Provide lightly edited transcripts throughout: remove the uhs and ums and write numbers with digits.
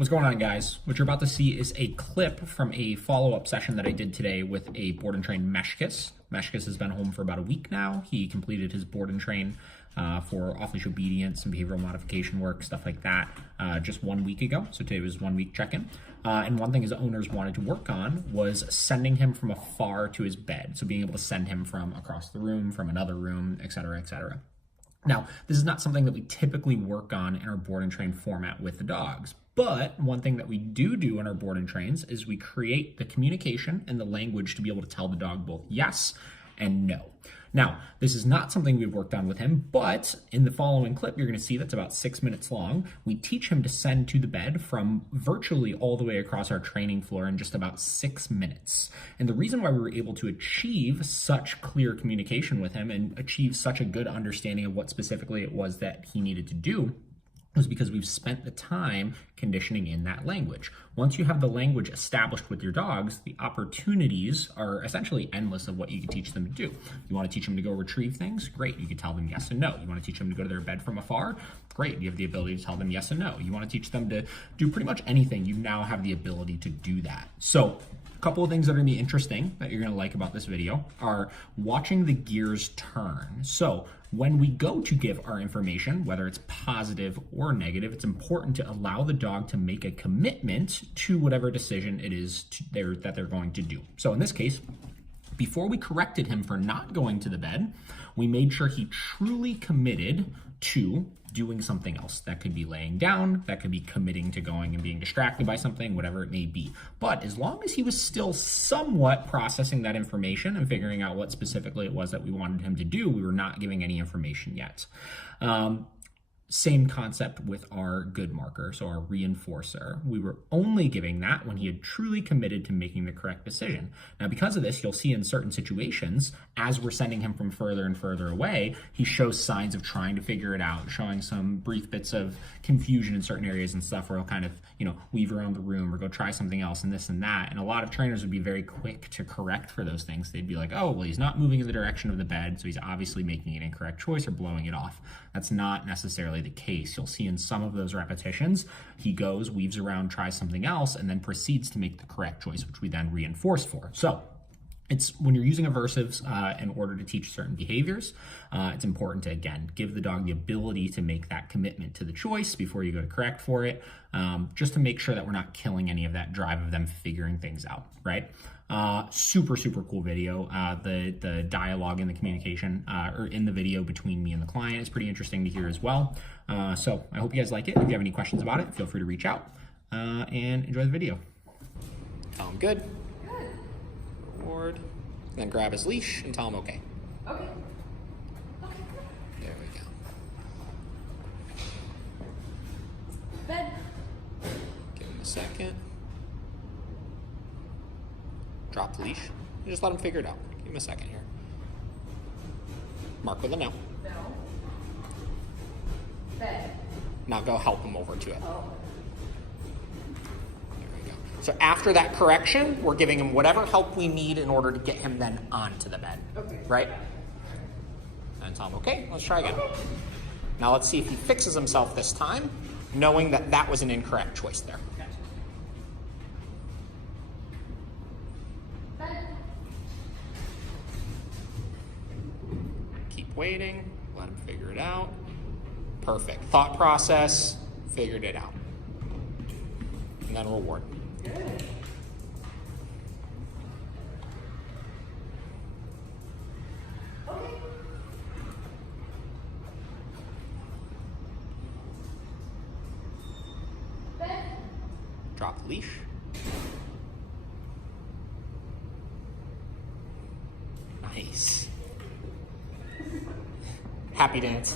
What's going on, guys? What you're about to see is a clip from a follow-up session that I did today with a board and train Meshkus. Meshkus has been home for about a week now. He completed his board and train for off-leash obedience and behavioral modification work, stuff like that, just 1 week ago. So today was 1 week check-in. And one thing his owners wanted to work on was sending him from afar to his bed. So being able to send him from across the room, from another room, et cetera, et cetera. Now, this is not something that we typically work on in our board and train format with the dogs, but one thing that we do in our board and trains is we create the communication and the language to be able to tell the dog both yes and no. Now, this is not something we've worked on with him, but in the following clip, you're going to see that's about 6 minutes long. We teach him to send to the bed from virtually all the way across our training floor in just about 6 minutes. And the reason why we were able to achieve such clear communication with him and achieve such a good understanding of what specifically it was that he needed to do was because we've spent the time conditioning in that language. Once you have the language established with your dogs, the opportunities are essentially endless of what you can teach them to do. You want to teach them to go retrieve things? Great, you can tell them yes and no. You want to teach them to go to their bed from afar? Great, you have the ability to tell them yes and no. You want to teach them to do pretty much anything, you now have the ability to do that. So, a couple of things that are going to be interesting that you're going to like about this video are watching the gears turn. So when we go to give our information, whether it's positive or negative, it's important to allow the dog to make a commitment to whatever decision it is that they're going to do. So in this case, before we corrected him for not going to the bed, we made sure he truly committed to doing something else. That could be laying down, that could be committing to going and being distracted by something, whatever it may be. But as long as he was still somewhat processing that information and figuring out what specifically it was that we wanted him to do, we were not giving any information yet. Same concept with our good marker, so our reinforcer. We were only giving that when he had truly committed to making the correct decision. Now, because of this, you'll see in certain situations, as we're sending him from further and further away, he shows signs of trying to figure it out, showing some brief bits of confusion in certain areas and stuff where he'll kind of, weave around the room or go try something else and this and that. And a lot of trainers would be very quick to correct for those things. They'd be like, oh, well, he's not moving in the direction of the bed, so he's obviously making an incorrect choice or blowing it off. That's not necessarily the case. You'll see in some of those repetitions, he goes, weaves around, tries something else, and then proceeds to make the correct choice, which we then reinforce for. So it's when you're using aversives in order to teach certain behaviors, it's important to, again, give the dog the ability to make that commitment to the choice before you go to correct for it, just to make sure that we're not killing any of that drive of them figuring things out, right? Super cool video. The dialogue and the communication or in the video between me and the client is pretty interesting to hear as well. So I hope you guys like it. If you have any questions about it, feel free to reach out and enjoy the video. Tell him good. Reward. And then grab his leash and tell him okay. Okay. There we go. Bed. Give him a second. Drop the leash. And just let him figure it out. Give him a second here. Mark with a no. No. Bed. Now go help him over to it. Oh. There we go. So after that correction, we're giving him whatever help we need in order to get him then onto the bed. Okay. Right? And tell him, okay, let's try again. Now let's see if he fixes himself this time, knowing that that was an incorrect choice there. Bed. Keep waiting, let him figure it out. Perfect. Thought process, figured it out. And then reward. Good. Okay. Bed. Drop the leash. Nice. Happy dance.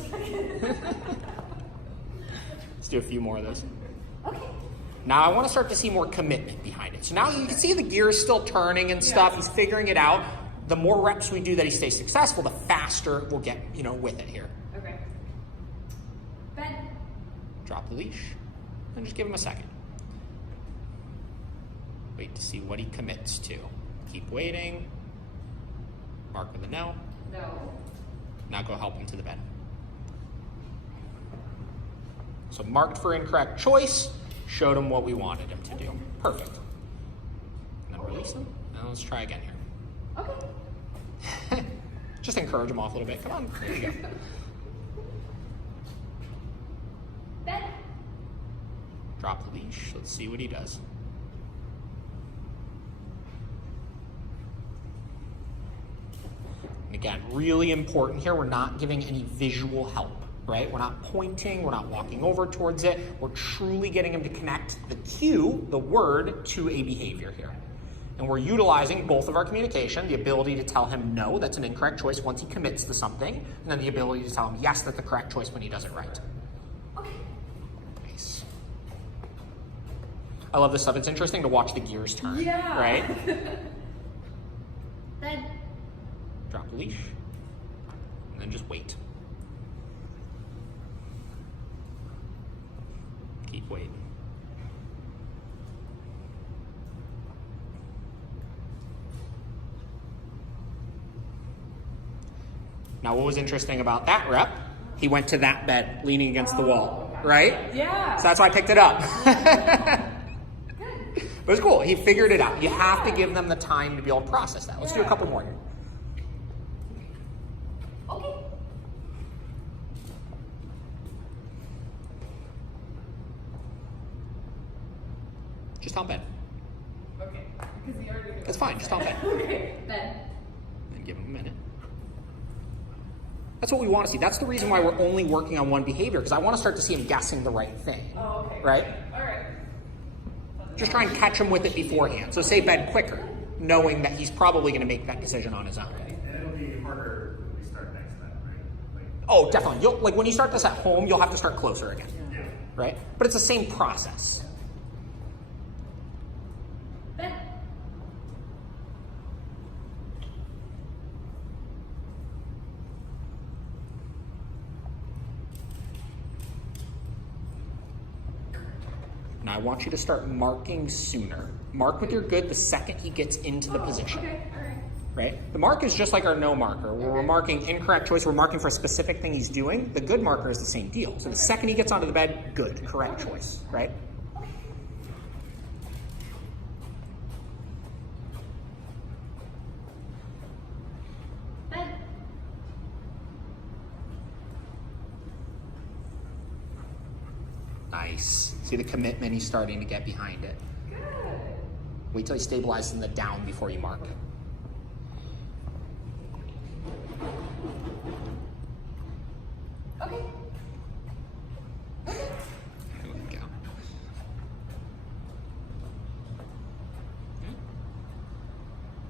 Let's do a few more of those. Okay. Now I want to start to see more commitment behind it. So now you can see the gears still turning and stuff. He's figuring it out. The more reps we do that he stays successful, the faster we'll get, with it here. Okay. Bed. Drop the leash and just give him a second. Wait to see what he commits to. Keep waiting. Mark with a no. No. Now go help him to the bed. So marked for incorrect choice, Showed him what we wanted him to do. Perfect. And then release him. Now let's try again here. Okay. Just encourage him off a little bit. Come on, there you go. Bed. Drop the leash. Let's see what he does. And again, really important here, we're not giving any visual help, right? We're not pointing, we're not walking over towards it. We're truly getting him to connect the cue, the word, to a behavior here. And we're utilizing both of our communication, the ability to tell him no, that's an incorrect choice once he commits to something, and then the ability to tell him yes, that's the correct choice when he does it right. Okay. Nice. I love this stuff. It's interesting to watch the gears turn, Yeah. right? Bed. Drop the leash, and then just wait. Keep waiting. Now, what was interesting about that rep, he went to that bed leaning against the wall, right? Yeah. So that's why I picked it up. Good. But it's cool. He figured it out. You have to give them the time to be able to process that. Let's do a couple more here. Okay. Just on bed. Okay. Because he already knew. It's fine. Just on bed. Okay. Bed. And give him a minute. That's what we want to see. That's the reason why we're only working on one behavior, because I want to start to see him guessing the right thing. Oh, okay. Right? All right. Just try and catch him with it beforehand. So say bed quicker, knowing that he's probably going to make that decision on his own. And it'll be harder when we start next time, right? Like, Oh, definitely. You'll, like when you start this at home, you'll have to start closer again. yeah. Right? But it's the same process. Bed. Now I want you to start marking sooner. Mark with your good the second he gets into the position. Okay. All right. Right? The mark is just like our no marker, where we're marking incorrect choice, we're marking for a specific thing he's doing. The good marker is the same deal. So the second he gets onto the bed, good, correct choice, right? Bed. Nice. See the commitment he's starting to get behind it. Good. Wait till he stabilizes in the down before you mark. Okay. There we go.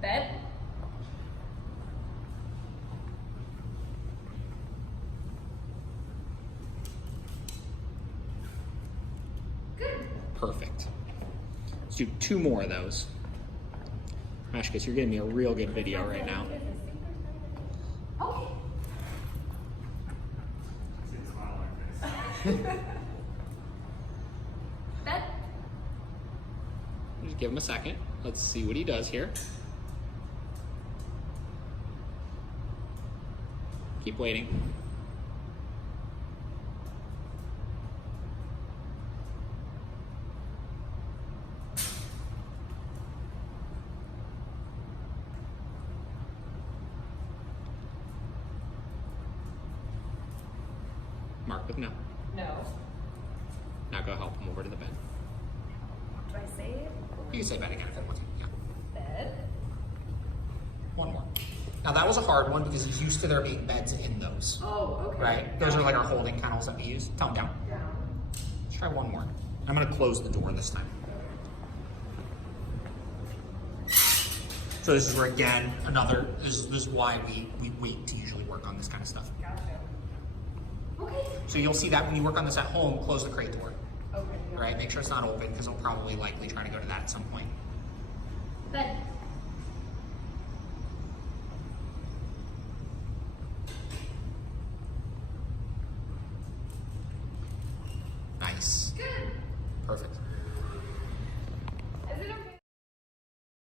Bed. Good. Perfect. Let's do 2 more of those. Mashkas, you're giving me a real good video right now. Okay. See the smile on your face. Bed. Just give him a second. Let's see what he does here. Keep waiting. Mark with no. No. Now go help him over to the bed. Do I say it? You can say bed again if you want to. Yeah. Bed. 1 more. Now that was a hard one because he's used to there being beds in those. Oh, okay. Right? Those are like our holding kennels that we use. Tell him down. Down. Let's try 1 more. I'm going to close the door this time. So this is where, again, this is why we wait to usually work on this kind of stuff. Gotcha. Okay. So you'll see that when you work on this at home, close the crate door, Okay. right? Make sure it's not open because he'll probably likely try to go to that at some point. Bed.